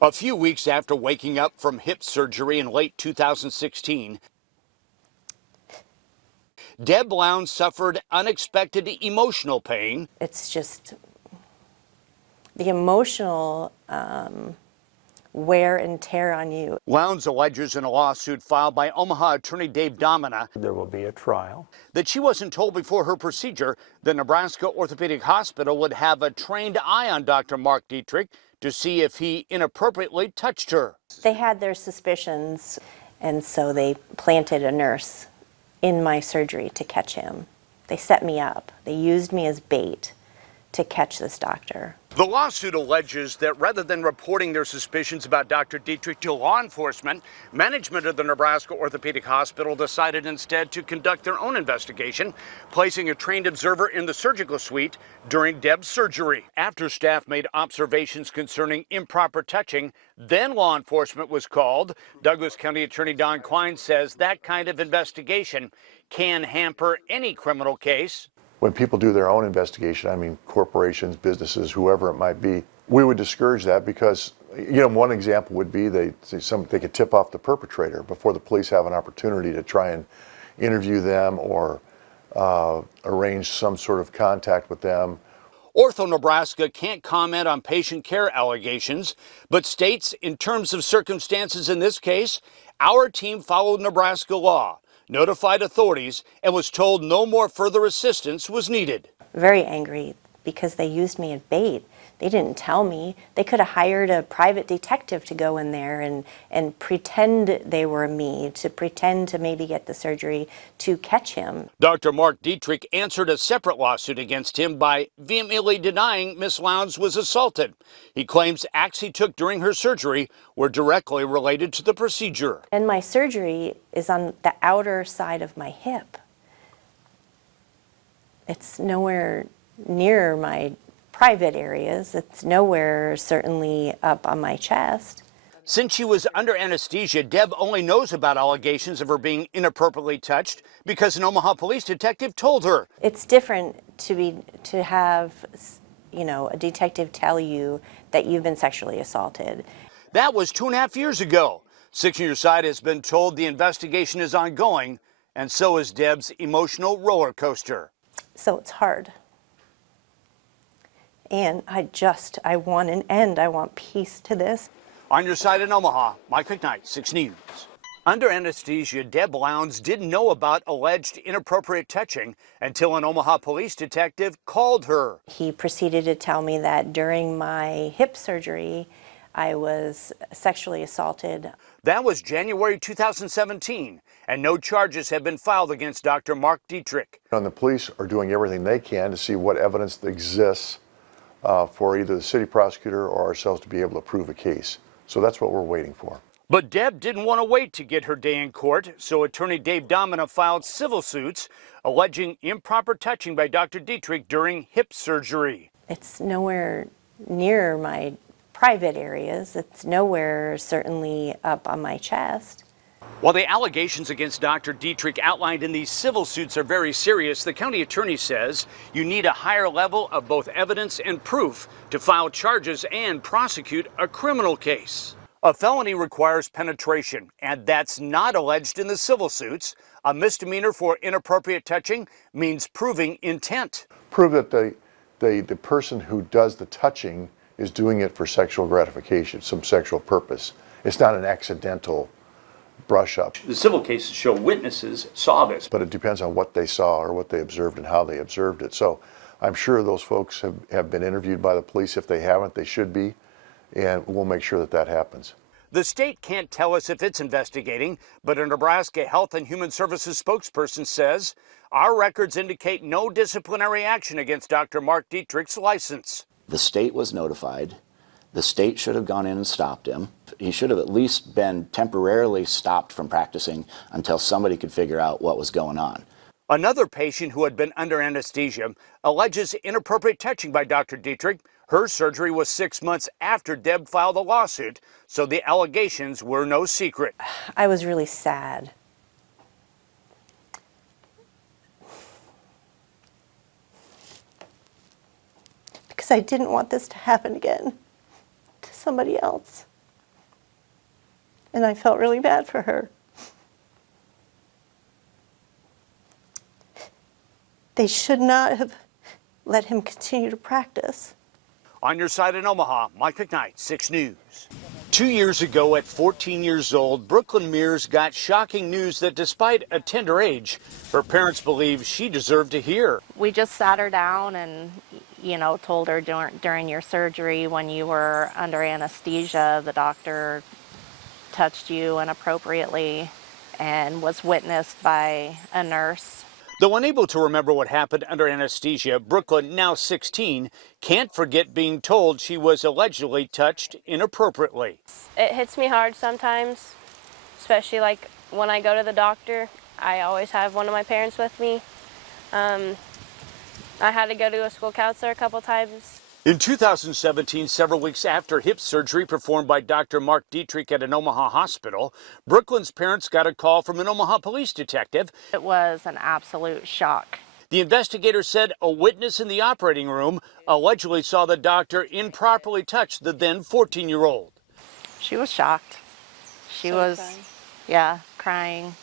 A few weeks after waking up from hip surgery in late 2016, Deb Lowndes suffered unexpected emotional pain. It's just the emotional wear and tear on you. Lowndes alleges in a lawsuit filed by Omaha attorney Dave Domina there will be a trial. that she wasn't told before her procedure the Nebraska Orthopedic Hospital would have a trained eye on Dr. Mark Dietrich to see if he inappropriately touched her. They had their suspicions, and so they planted a nurse in my surgery to catch him. They set me up. They used me as bait to catch this doctor. The lawsuit alleges that rather than reporting their suspicions about Dr. Dietrich to law enforcement, management of the Nebraska Orthopedic Hospital decided instead to conduct their own investigation, placing a trained observer in the surgical suite during Deb's surgery. After staff made observations concerning improper touching, then law enforcement was called. Douglas County Attorney Don Klein says that kind of investigation can hamper any criminal case. When people do their own investigation, I mean corporations, businesses, whoever it might be, we would discourage that because, one example would be they could tip off the perpetrator before the police have an opportunity to try and interview them or arrange some sort of contact with them. Ortho Nebraska can't comment on patient care allegations, but states in terms of circumstances in this case, our team followed Nebraska law, notified authorities, and was told no more further assistance was needed. Very angry because they used me as bait. They didn't tell me. They could have hired a private detective to go in there and pretend they were me, to pretend to maybe get the surgery to catch him. Dr. Mark Dietrich answered a separate lawsuit against him by vehemently denying Ms. Lowndes was assaulted. He claims acts he took during her surgery were directly related to the procedure. And my surgery is on the outer side of my hip. It's nowhere near my private areas. It's nowhere certainly up on my chest. Since she was under anesthesia, Deb only knows about allegations of her being inappropriately touched because an Omaha police detective told her. It's different to have, a detective tell you that you've been sexually assaulted. That was 2.5 years ago. Six on Your Side has been told the investigation is ongoing, and so is Deb's emotional roller coaster. So it's hard. And I want an end. I want peace to this. On Your Side in Omaha, Mike McKnight, 6 News. Under anesthesia, Deb Lowndes didn't know about alleged inappropriate touching until an Omaha police detective called her. He proceeded to tell me that during my hip surgery, I was sexually assaulted. That was January 2017, and no charges have been filed against Dr. Mark Dietrich. And the police are doing everything they can to see what evidence exists for either the city prosecutor or ourselves to be able to prove a case. So that's what we're waiting for. But Deb didn't want to wait to get her day in court, so attorney Dave Domina filed civil suits alleging improper touching by Dr. Dietrich during hip surgery. It's nowhere near my private areas. It's nowhere certainly up on my chest. While the allegations against Dr. Dietrich outlined in these civil suits are very serious, the county attorney says you need a higher level of both evidence and proof to file charges and prosecute a criminal case. A felony requires penetration, and that's not alleged in the civil suits. A misdemeanor for inappropriate touching means proving intent. Prove that the person who does the touching is doing it for sexual gratification, some sexual purpose. It's not an accidental brush up. The civil cases show witnesses saw this. But it depends on what they saw or what they observed and how they observed it. So I'm sure those folks have been interviewed by the police. If they haven't, they should be. And we'll make sure that that happens. The state can't tell us if it's investigating, but a Nebraska Health and Human Services spokesperson says our records indicate no disciplinary action against Dr. Mark Dietrich's license. The state was notified. The state should have gone in and stopped him. He should have at least been temporarily stopped from practicing until somebody could figure out what was going on. Another patient who had been under anesthesia alleges inappropriate touching by Dr. Dietrich. Her surgery was 6 months after Deb filed a lawsuit, so the allegations were no secret. I was really sad. Because I didn't want this to happen again to somebody else. And I felt really bad for her. They should not have let him continue to practice. On your side in Omaha, Mike McKnight, 6 News. 2 years ago, at 14 years old, Brooklyn Mears got shocking news that despite a tender age, her parents believe she deserved to hear. We just sat her down and, told her during your surgery when you were under anesthesia, the doctor touched you inappropriately and was witnessed by a nurse. Though unable to remember what happened under anesthesia, Brooklyn, now 16, can't forget being told she was allegedly touched inappropriately. It hits me hard sometimes, especially like when I go to the doctor. I always have one of my parents with me. I had to go to a school counselor a couple times. In 2017, several weeks after hip surgery performed by Dr. Mark Dietrich at an Omaha hospital, Brooklyn's parents got a call from an Omaha police detective. It was an absolute shock. The investigator said a witness in the operating room allegedly saw the doctor improperly touch the then 14-year-old. She was shocked. She was, crying.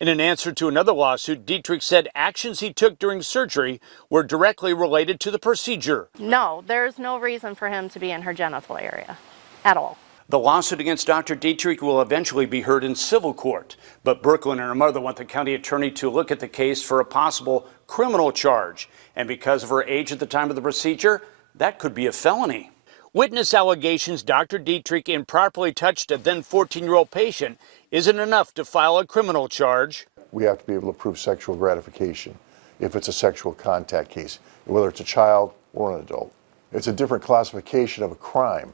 In an answer to another lawsuit, Dietrich said actions he took during surgery were directly related to the procedure. No, there's no reason for him to be in her genital area at all. The lawsuit against Dr. Dietrich will eventually be heard in civil court, but Brooklyn and her mother want the county attorney to look at the case for a possible criminal charge. And because of her age at the time of the procedure, that could be a felony. Witness allegations Dr. Dietrich improperly touched a then 14-year-old patient isn't enough to file a criminal charge. We have to be able to prove sexual gratification if it's a sexual contact case, whether it's a child or an adult. It's a different classification of a crime.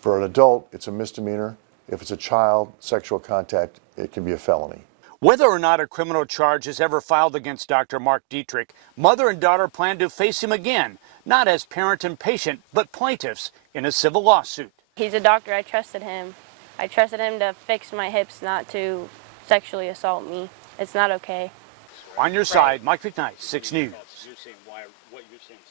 For an adult, it's a misdemeanor. If it's a child, sexual contact, it can be a felony. Whether or not a criminal charge is ever filed against Dr. Mark Dietrich, mother and daughter plan to face him again, not as parent and patient, but plaintiffs in a civil lawsuit. He's a doctor. I trusted him. I trusted him to fix my hips, not to sexually assault me. It's not okay. On your side, Mike McKnight, 6 News.